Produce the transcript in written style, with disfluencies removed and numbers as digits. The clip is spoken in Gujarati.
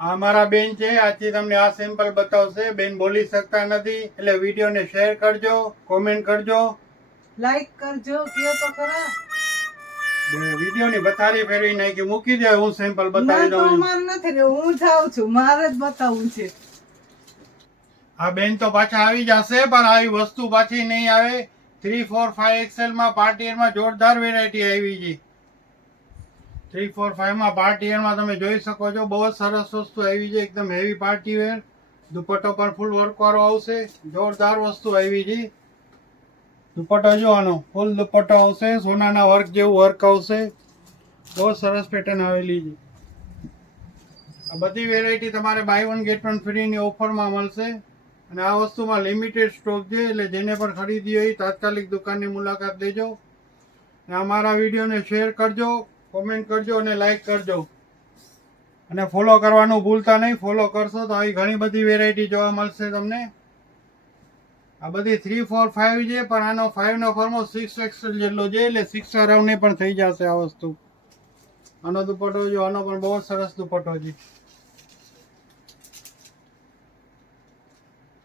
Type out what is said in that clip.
આ મારા બેન છે, આજથી તમને આ સેમ્પલ બતાવશે. બેન બોલી શકતા નથી એટલે વિડીયોને શેર કરજો, કોમેન્ટ કરજો, લાઈક કરજો, કયો તો ખરા. વિડીયોની બતારી ફેરવી નાખી. મૂકી દે, હું સેમ્પલ ના બતાવી તો દઉં છું. મારે નથી રહેવું, હું જાઉં છું, મારે જ બતાવવું છે. આ બેન તો પાછા આવી જશે, પણ આવી વસ્તુ પાછી નહીં આવે. 3, 4, 5 XL માં પાર્ટી વેરમાં જોરદાર વેરાયટી આવી છે. 3, 4, 5 માં પાર્ટી વેરમાં તમે જોઈ શકો છો, બહુ જ સરસ વસ્તુ આવી છે. એકદમ હેવી પાર્ટી વેર. દુપટ્ટો પર ફૂલ વર્ક વાળો આવશે. જોરદાર વસ્તુ આવી છે. દુપટ્ટો જો આનો ફૂલ દુપટ્ટો આવશે, સોનાના વર્ક જેવું વર્ક આવશે. બહુ સરસ પેટર્ન આવેલી છે. આ બધી વેરાયટી તમારે બાય 1 ગેટ 1 ફ્રીની ઓફરમાં મળશે. અને આ વસ્તુમાં લિમિટેડ સ્ટોક છે, એટલે જેને પણ ખરીદી હોય તાત્કાલિક દુકાનની મુલાકાત લેજો. અને અમારા વિડીયોને શેર કરજો, કોમેન્ટ કરજો અને લાઈક કરજો. અને ફોલો કરવાનું ભૂલતા નહીં. ફોલો કરશો તો આવી ઘણી બધી વેરાયટી જોવા મળશે તમને. આ બધી 3, 4, 5 છે, પણ આનો 5 નો ફોર્મો 6 XL જેટલો છે, એટલે 6 અરાઉન્ડ પણ થઈ જશે આ વસ્તુ. આનો દુપટ્ટો જો, આનો પણ બહુ સરસ દુપટ્ટો છે.